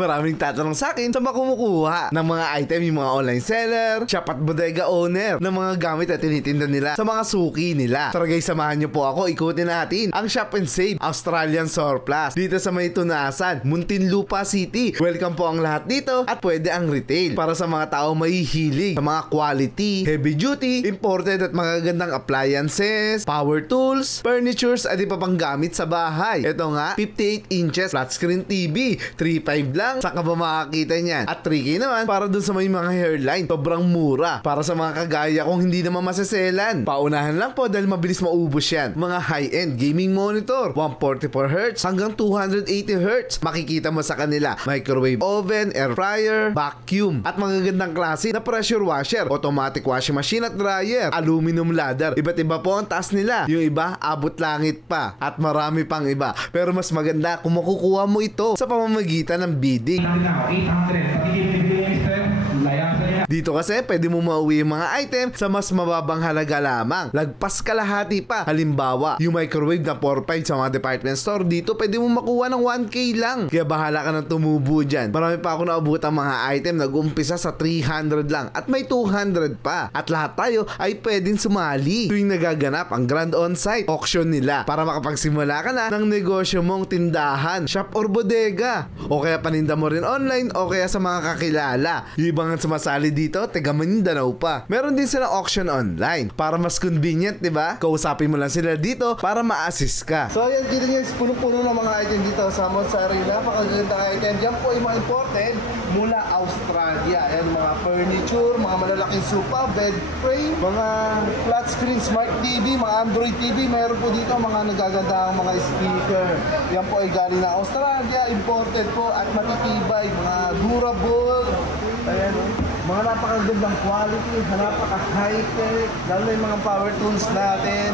Maraming tatanong sa akin sa makumukuha ng mga item yung mga online seller, shop at bodega owner ng mga gamit na tinitinda nila sa mga suki nila. Tara guys, samahan nyo po ako, ikutin natin ang Shop and Save Australian Surplus dito sa may Tunasan, Muntinlupa City. Welcome po ang lahat dito at pwede ang retail para sa mga tao mahihilig sa mga quality, heavy duty, imported at mga gandang appliances, power tools, furnitures at iba pang gamit sa bahay. Ito nga, 58 inches flat screen TV, 3.5 lang, saka ba makakita niyan? At 3K naman para dun sa may mga hairline, sobrang mura para sa mga kagaya kung hindi naman masaselan. Paunahan lang po dahil mabilis maubos yan. Mga high-end gaming monitor, 144Hz hanggang 280Hz. Makikita mo sa kanila, microwave oven, air fryer, vacuum, at magagandang klase na pressure washer, automatic washing machine at dryer, aluminum ladder. Iba't iba po ang taas nila. Yung iba, abot langit pa. At marami pang iba. Pero mas maganda kung makukuha mo ito sa pamamagitan ng bidding. Dito kasi pwede mo mauwi yung mga item sa mas mababang halaga lamang. Lagpas kalahati pa. Halimbawa, yung microwave na 4.5 sa mga department store, dito pwede mo makuha ng 1K lang. Kaya bahala ka ng tumubo dyan. Marami pa ako naabutang mga item nag-umpisa sa 300 lang at may 200 pa. At lahat tayo ay pwedeng sumali tuwing nagaganap ang Grand On-Site auction nila para makapagsimula ka na ng negosyo mong tindahan, shop or bodega. O kaya paninda mo rin online o kaya sa mga kakilala. Yung ibang sumasali dito, taga Mindanao pa. Meron din silang auction online para mas convenient, di ba? Kausapin mo lang sila dito para ma-assist ka. So ayan, kita nyo, punong-puno ng mga item dito sa Monsari. Napakagandang item. Yan po ay mga imported mula Australia. Ayan, mga furniture, mga malalaking sofa, bed frame, mga flat screen smart TV, mga Android TV. Meron po dito mga nagagandang mga speaker. Yan po ay galing na Australia, imported po at matitibay, mga durable. Ayan, mga napakagandang quality, napaka-high-tech, lalo na yung mga power tools natin,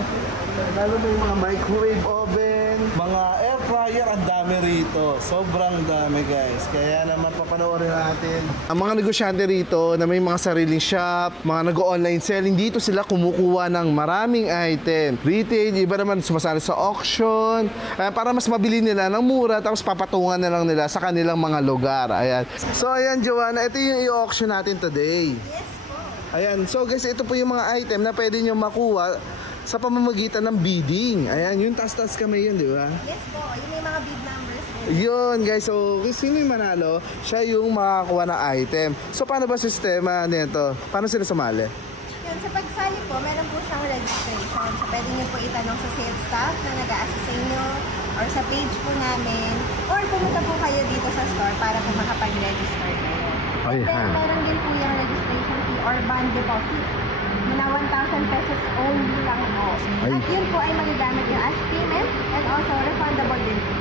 lalo na yung mga microwave oven, mga air fryer, ang dami rito. Sobrang dami guys. Kaya naman papanoorin natin. Ang mga negosyante rito na may mga sariling shop, mga nag-online selling, dito sila kumukuha ng maraming item. Retail, iba naman sumasali sa auction, para mas mabili nila ng mura, tapos papatungan na lang nila sa kanilang mga lugar. Ayan. So ayan Joanna, ito yung i-auction natin today. Yes po. Ayan. So guys, ito po yung mga item na pwede nyo makuha sa pamamagitan ng bidding. Ayan, yung taas-taas kami yun, di ba? Yes po, yun yung mga bid numbers po. Yun guys, so sino yung manalo, siya yung makakuha ng item. So paano ba sistema nito? Paano sila sumali? Yun, sa pagsali po, meron po siyang registration. So pwede nyo po itanong sa sales staff na nag-a-assist sa inyo or sa page po namin, or pumunta po kayo dito sa store para po makapag-register kayo. And then, meron din po yung registration fee or bond deposit na 1,000 pesos only lang po. At yun po ay magagamit yung as payment and also refundable din po.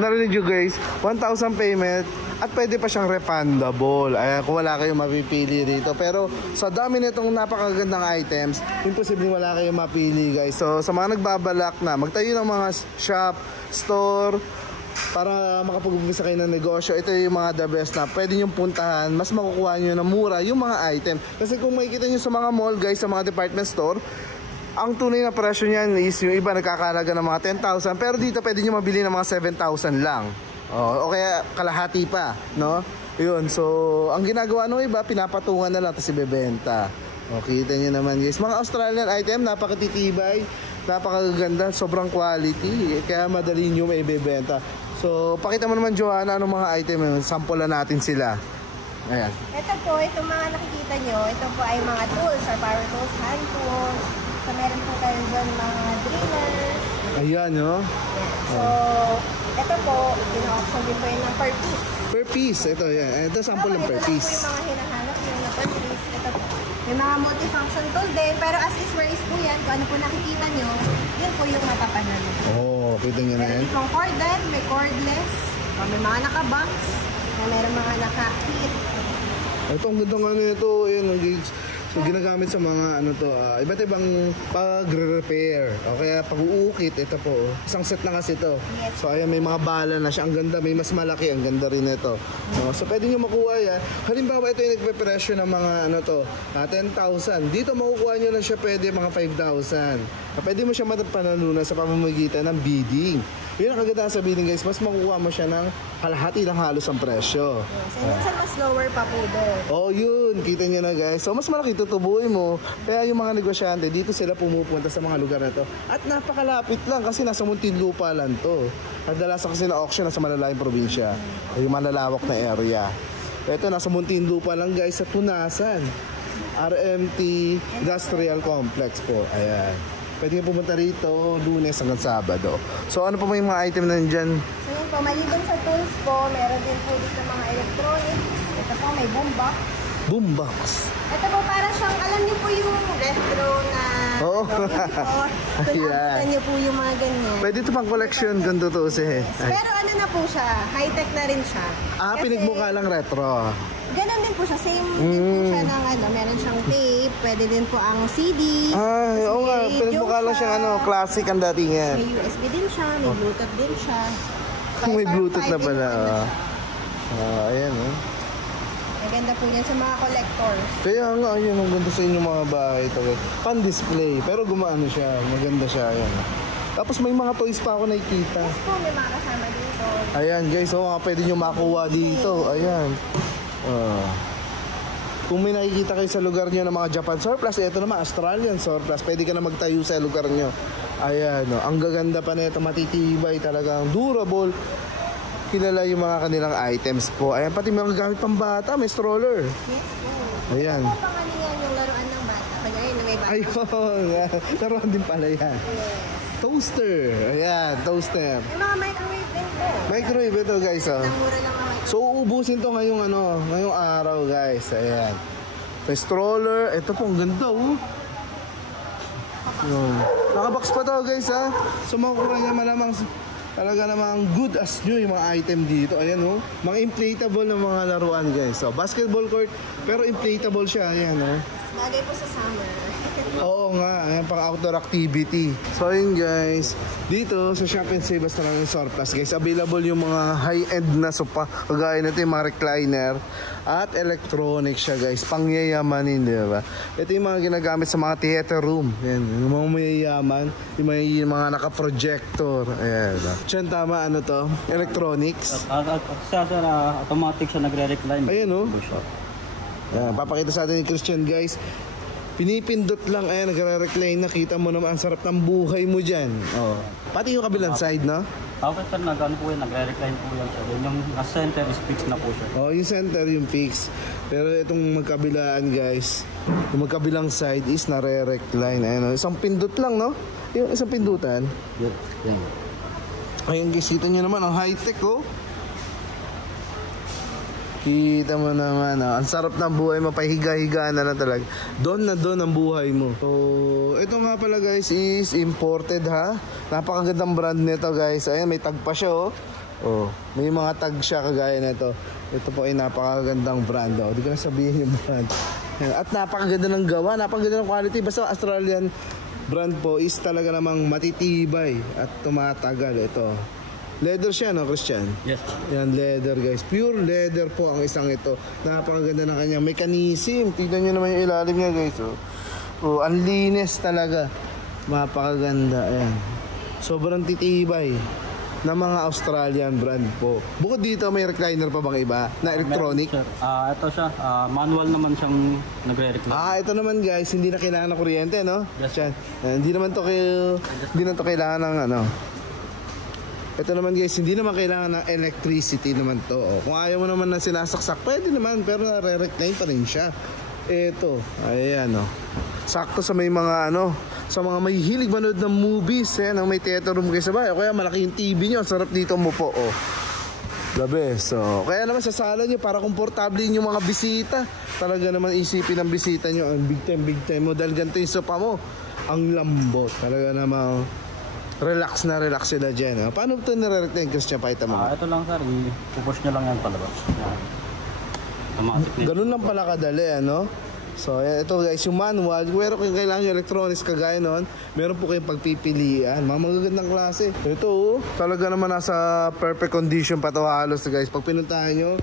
Narinig nyo guys, 1,000 payment at pwede pa siyang refundable. Ayan, kung wala kayong mapipili rito. Pero sa dami nitong napakagandang items, imposible wala kayong mapili guys. So sa mga nagbabalak na magtayo ng mga shop, store, para makapag-umpisa kayo ng negosyo, ito yung mga the best na pwede nyo puntahan, mas makukuha nyo na mura yung mga item. Kasi kung makikita nyo sa mga mall guys, sa mga department store, ang tunay na presyo niyan is yung iba nagkakalaga ng mga 10,000, pero dito pwede nyo mabili ng mga 7,000 lang. O kaya kalahati pa, no? Yun, so ang ginagawa ng iba, pinapatungan na lang tapos ibebenta. O, kita nyo naman guys, mga Australian item, napakatitibay, napakaganda, sobrang quality, kaya madali nyo may ibebenta. So, pakita mo naman Joanna, anong mga item yun, sample natin sila. Ayan. Ito po, itong mga nakikita nyo, ito po ay mga tools or power tools, hand tools. So, meron po kayo dyan mga drillers. Ayan, no? So, ito po, in-auction din po yun ng per piece. Per piece, ito yan. Ito sample ng per piece. Ito po yung mga hinahanap nyo na per piece. Ito po. May mga multifunction tool din, pero as is where is po yan, kung ano po nakikita nyo, yun po yung mapapanood. Oh, kita nyo na yan. Meron pong corded, may cordless, may mga naka-box, meron mga naka-kit. Ito, ang ganda nga nito. Ayan, so ginagamit sa mga ano to, iba't ibang pag-repair o kaya pag-uukit. Ito po, isang set na kasi ito. Yes. So ayan, may mga bala na siya, ang ganda, may mas malaki, ang ganda rin ito, no? So pwede nyo makuha yan. Halimbawa ito yung nagpe-presyo ng mga ano to, 10,000, dito makukuha nyo na siya pwede mga 5,000. Pwede mo siya matapanalunan sa pamamagitan ng bidding. Yun ang kagandahan sabihin guys, mas makukuha mo siya ng kalahati lang halos ang presyo. Yes, and minsan mas lower pa po doon. Oh, yun. Kita nyo na guys. So, mas malaki tutubuin mo. Kaya yung mga negosyante, dito sila pumupunta sa mga lugar na to. At napakalapit lang kasi nasa Muntinlupa lang to. Kadalasan kasi na auction nasa malalayang probinsya. Yung malalawak na area. Ito, nasa Muntinlupa lang guys, sa Tunasan. RMT Industrial Complex po. Ayan. Pwede nga pumunta rito Lunes hanggang Sabado. So ano pa may mga item na nandyan? So yun po, maliban sa tools po, meron din po dito mga electronics. Ito po, may boombox. Boombox. Ito po, para siyang, alam niyo po yung retro na... Oo. Ayan. Niyo po yung mga ganyan. Pwede ito pang collection kung tutuusin. Pero ano na po siya, high-tech na rin siya. Pinagmukha lang retro. Ganon din po siya, same din po siya ng ano, meron siyang tape, pwede din po ang CD. Oo nga, pinagmukha lang siyang classic ang datingan. May USB din siya, may Bluetooth din siya. May Bluetooth na pala. Ayan Maganda po yan sa mga collectors. Kaya nga, ayun, ang ganda sa inyong mga bahay ito. Pan-display, pero gumaano siya, maganda siya, ayan. Tapos may mga toys pa ako nakikita. Yes po, may mga kasama dito. Ayan guys, pwede nyo makuha dito, ayan. Kung may nakikita kayo sa lugar nyo ng mga Japan surplus, ito naman Australian surplus, pwede ka na magtayo sa lugar nyo. Ayan, ang gaganda pa nito, matitibay, talagang durable. Kilala yung mga kanilang items po. Ayan, pati mga gamit pang bata, may stroller. Yes po. Ayan. Ito po yan yung laruan ng bata. Kaya yun, may bata. Ayun, laruan din pala yan. Yes. Toaster. Ayan, toaster. May mga microwave din po. Microwave ito guys. Mura lang ang So uubusin to ngayong ngayong araw guys. Ayan. May stroller, ito po ang ganda Nakabox pa to guys So makukuha niya malamang talaga namang good as new yung mga item dito. Ayan mga inflatable na mga laruan guys. So basketball court pero inflatable siya. Ayan Bagay po sa summer. Oo nga, ayan pang outdoor activity. So ayun guys, dito sa Shop and Save basta lang yung surplus guys, available yung mga high-end na sopa, kagaya nito yung mga recliner at electronic siya guys, pangyayamanin, di ba? Ito yung mga ginagamit sa mga theater room. Ayan, yung mga mayayaman, yung mga naka-projector. Ayan. Diyan tama, ano to? Electronics. Automatic siya nagre-recline. Ayan Ayan, papakita sa atin ni Christian guys. Pinipindot lang, ayan, nagre-recline. Nakita mo naman, ang sarap ng buhay mo dyan. Pati yung kabilang side, no? Okay sir, nagre-recline po yan siya. Yung center is fixed na po siya. Yung center yung fixed. Pero itong magkabilaan guys, yung magkabilang side is nare-recline. Ayan, isang pindot lang, no? Yung isang pindutan. Yan. Ayun guys, kita nyo naman, ang high-tech Kita mo naman, ang sarap ng buhay mo, pahiga-higa na lang talaga. Doon ang buhay mo. So, ito nga pala guys is imported Napakagandang brand nito guys. Ayan, may tag pa siya may mga tag siya kagaya nito. Ito po ay napakagandang brand Di ko na sabihin yung brand. At napakaganda ng gawa, napakaganda ng quality. Basta Australian brand po is talaga namang matitibay at tumatagal. Ito. Leather siya, no, Christian? Yes. Yan, leather, guys. Pure leather po ang isang ito. Napakaganda ng kanyang mechanism. Tignan nyo naman yung ilalim niya, guys. Ang linis talaga. Napakaganda. Ayan. Sobrang titibay na mga Australian brand po. Bukod dito, may recliner pa bang iba na electronic? Ito siya. Manual naman siyang nagre-recline. Ito naman, guys. Hindi na kailangan ng kuryente, no? Yes. Hindi naman to kailangan ng Ito naman guys, hindi naman kailangan ng electricity naman to. Kung ayaw mo naman na sinasaksak, pwede naman, pero nare-recline pa rin siya. Ito, ayan sakto sa may mga sa mga may hilig manood ng movies, may theater room kayo sa bahay. Kaya malaki yung TV nyo, sarap dito mo po. The best. Kaya naman sa sala nyo, para komportable yung mga bisita. Talaga naman isipin ng bisita nyo, ang big time mo. Dahil ganito yung sopa mo, ang lambot. Talaga namang relax sila dyan. Paano ito nire-recline Christian? Pakita mo. Ito lang sir, i-push nyo lang yan palabas. Ganun lang pala kadali, So, ito guys, yung manual. Pero kung kailangan yung electronics kagaya nun, meron po kayong pagpipilian. Mga magagandang klase. Ito, talaga naman nasa perfect condition pa ito halos guys. Pag pinuntahan nyo,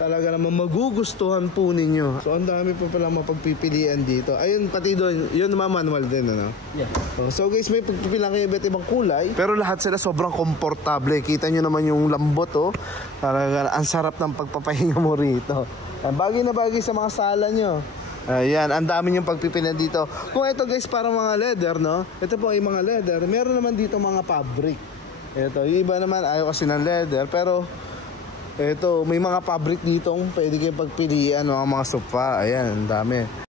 talaga naman magugustuhan po ninyo. So ang dami po pala mapagpipilian dito. Ayun, pati doon, yun naman manual din, ano? Yeah. So guys, may pagpipilan kayo iba't ibang kulay, pero lahat sila sobrang komportable. Kita nyo naman yung lambot, oh. Talaga, ang sarap ng pagpapahinga mo rito. Bagay na bagay sa mga sala nyo. Ayan, ang dami yung pagpipilian dito. Kung ito guys, parang mga leather, no? Ito po ay mga leather. Meron naman dito mga fabric. Ito, yung iba naman ayaw kasi ng leather, pero ito, may mga fabric dito pwede kayong pagpilian, mga sofa. Ayan, ang dami.